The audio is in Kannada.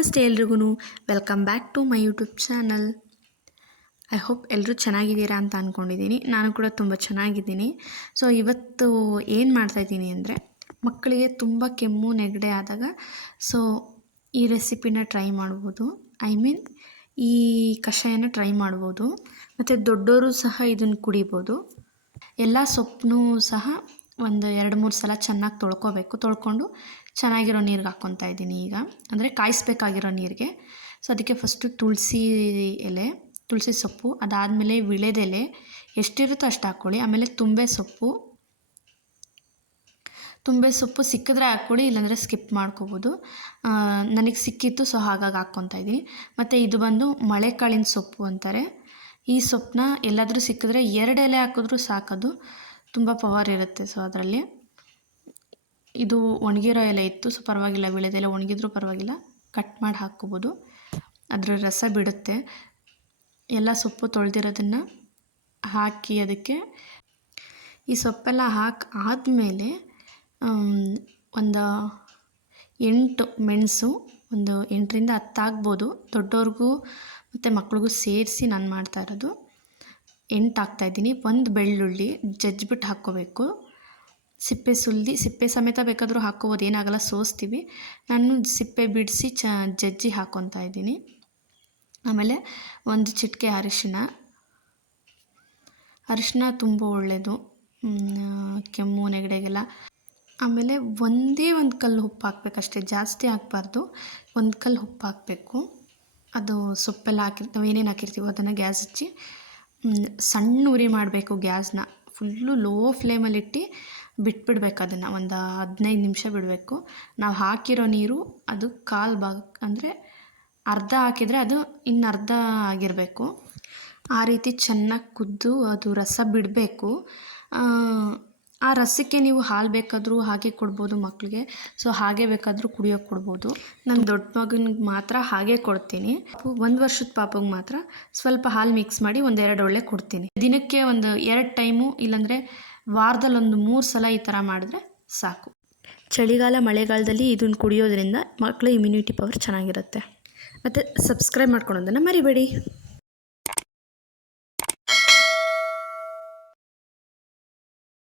ನಮಸ್ತೆ ಎಲ್ರಿಗೂ, welcome back to my YouTube channel. I hope ಎಲ್ಲರೂ ಚೆನ್ನಾಗಿದ್ದೀರಾ ಅಂತ ಅಂದ್ಕೊಂಡಿದ್ದೀನಿ. ನಾನು ಕೂಡ ತುಂಬ ಚೆನ್ನಾಗಿದ್ದೀನಿ. ಸೊ ಇವತ್ತು ಏನು ಮಾಡ್ತಾಯಿದ್ದೀನಿ ಅಂದರೆ, ಮಕ್ಕಳಿಗೆ ತುಂಬ ಕೆಮ್ಮು ನೆಗಡಿ ಆದಾಗ ಈ ರೆಸಿಪಿನ ಟ್ರೈ ಮಾಡ್ಬೋದು. ಈ ಕಷಾಯನ ಟ್ರೈ ಮಾಡ್ಬೋದು. ಮತ್ತು ದೊಡ್ಡವರು ಸಹ ಇದನ್ನು ಕುಡಿಬೋದು. ಎಲ್ಲ ಸೊಪ್ಪನ್ನು ಸಹ ಒಂದು 2-3 ಸಲ ಚೆನ್ನಾಗಿ ತೊಳ್ಕೊಂಡು ಚೆನ್ನಾಗಿರೋ ನೀರಿಗೆ ಹಾಕ್ಕೊತಾ ಇದ್ದೀನಿ. ಈಗ ಅಂದರೆ ಕಾಯಿಸ್ಬೇಕಾಗಿರೋ ನೀರಿಗೆ. ಸೊ ಅದಕ್ಕೆ ಫಸ್ಟು ತುಳಸಿ ಸೊಪ್ಪು, ಅದಾದಮೇಲೆ ವಿಳೆದೆಲೆ ಎಷ್ಟಿರುತ್ತೋ ಅಷ್ಟು ಹಾಕ್ಕೊಳ್ಳಿ. ಆಮೇಲೆ ತುಂಬೆ ಸೊಪ್ಪು ಸಿಕ್ಕಿದ್ರೆ ಹಾಕ್ಕೊಳ್ಳಿ, ಇಲ್ಲಾಂದರೆ ಸ್ಕಿಪ್ ಮಾಡ್ಕೋಬೋದು. ನನಗೆ ಸಿಕ್ಕಿತ್ತು, ಸೊ ಹಾಗಾಗಿ ಹಾಕ್ಕೊತಾ ಇದ್ದೀನಿ. ಮತ್ತು ಇದು ಬಂದು ಮಳೆಕಾಳಿನ ಸೊಪ್ಪು ಅಂತಾರೆ. ಈ ಸೊಪ್ಪನ್ನ ಎಲ್ಲಾದರೂ ಸಿಕ್ಕಿದ್ರೆ 2 ಎಲೆ ಹಾಕಿದ್ರೂ ಸಾಕೋದು, ತುಂಬ ಪವರ್ ಇರುತ್ತೆ. ಸೊ ಅದರಲ್ಲಿ ಇದು ಒಣಗಿರೋ ಎಲೆ ಇತ್ತು, ಸೊ ಪರವಾಗಿಲ್ಲ, ವಿಳೆದೆಲೆ ಒಣಗಿದ್ರೂ ಪರವಾಗಿಲ್ಲ, ಕಟ್ ಮಾಡಿ ಹಾಕ್ಕೋಬೋದು, ಅದರ ರಸ ಬಿಡುತ್ತೆ. ಎಲ್ಲ ಸೊಪ್ಪು ತೊಳೆದಿರೋದನ್ನು ಹಾಕಿ ಅದಕ್ಕೆ ಈ ಸೊಪ್ಪೆಲ್ಲ ಆದಮೇಲೆ ಒಂದು 8 ಮೆಣಸು, ಒಂದು 8ರಿಂದ 10 ಆಗ್ಬೋದು. ದೊಡ್ಡವ್ರಿಗೂ ಮತ್ತು ಮಕ್ಳಿಗೂ ಸೇರಿಸಿ ನಾನು ಮಾಡ್ತಾ ಇರೋದು 8 ಹಾಕ್ತಾಯಿದ್ದೀನಿ. 1 ಬೆಳ್ಳುಳ್ಳಿ ಜಜ್ಜಿಬಿಟ್ಟು ಹಾಕ್ಕೋಬೇಕು. ಸಿಪ್ಪೆ ಸಮೇತ ಬೇಕಾದರೂ ಹಾಕ್ಕೋಬೋದು, ಏನಾಗಲ್ಲ, ಸೋಸ್ತೀವಿ. ನಾನು ಸಿಪ್ಪೆ ಬಿಡಿಸಿ ಜಜ್ಜಿ ಹಾಕ್ಕೊತಾ ಇದ್ದೀನಿ. ಆಮೇಲೆ 1 ಚಿಟಿಕೆ ಅರಿಶಿನ ತುಂಬ ಒಳ್ಳೆಯದು ಕೆಮ್ಮು ನೆಗಡಿಗೆಲ್ಲ. ಆಮೇಲೆ ಒಂದೇ ಒಂದು ಕಲ್ಲು ಉಪ್ಪು ಹಾಕಬೇಕಷ್ಟೇ, ಜಾಸ್ತಿ ಹಾಕಬಾರ್ದು. 1 ಕಲ್ಲು ಉಪ್ಪು ಹಾಕಬೇಕು. ಅದು ಸೊಪ್ಪೆಲ್ಲ ಹಾಕಿರ್ತೀವಿ, ಏನೇನು ಹಾಕಿರ್ತೀವೋ ಅದನ್ನು ಗ್ಯಾಸ್ ಹಚ್ಚಿ ಸಣ್ಣ ಉರಿ ಮಾಡಬೇಕು. ಗ್ಯಾಸ್ನ ಫುಲ್ಲು ಲೋ ಫ್ಲೇಮಲ್ಲಿಟ್ಟು ಬಿಟ್ಬಿಡ್ಬೇಕು. ಅದನ್ನು ಒಂದು 15 ನಿಮಿಷ ಬಿಡಬೇಕು. ನಾವು ಹಾಕಿರೋ ನೀರು ಅದು ಕಾಲು ಭಾಗ, ಅಂದರೆ ಅರ್ಧ ಹಾಕಿದರೆ ಅದು ಇನ್ನು ಅರ್ಧ ಆಗಿರಬೇಕು. ಆ ರೀತಿ ಚೆನ್ನಾಗಿ ಕುದ್ದು ಅದು ರಸ ಬಿಡಬೇಕು. ಆ ರಸಕ್ಕೆ ನೀವು ಹಾಲು ಬೇಕಾದರೂ ಹಾಗೆ ಕೊಡ್ಬೋದು ಮಕ್ಕಳಿಗೆ. ಸೊ ಹಾಗೆ ಬೇಕಾದರೂ ಕುಡಿಯೋಕ್ಕೆ ಕೊಡ್ಬೋದು. ನಾನು ದೊಡ್ಡ ಮಗನಿಗೆ ಮಾತ್ರ ಹಾಗೆ ಕೊಡ್ತೀನಿ. 1 ವರ್ಷದ ಪಾಪಗೆ ಮಾತ್ರ ಸ್ವಲ್ಪ ಹಾಲು ಮಿಕ್ಸ್ ಮಾಡಿ 1-2 ಒಳ್ಳೆ ಕೊಡ್ತೀನಿ. ದಿನಕ್ಕೆ ಒಂದು 2 ಟೈಮು, ಇಲ್ಲಾಂದರೆ ವಾರದಲ್ಲಿ ಒಂದು 3 ಸಲ ಈ ಥರ ಮಾಡಿದ್ರೆ ಸಾಕು. ಚಳಿಗಾಲ ಮಳೆಗಾಲದಲ್ಲಿ ಇದನ್ನು ಕುಡಿಯೋದ್ರಿಂದ ಮಕ್ಕಳ ಇಮ್ಯುನಿಟಿ ಪವರ್ ಚೆನ್ನಾಗಿರುತ್ತೆ. ಮತ್ತು ಸಬ್ಸ್ಕ್ರೈಬ್ ಮಾಡ್ಕೊಳೋದನ್ನು ಮರಿಬೇಡಿ.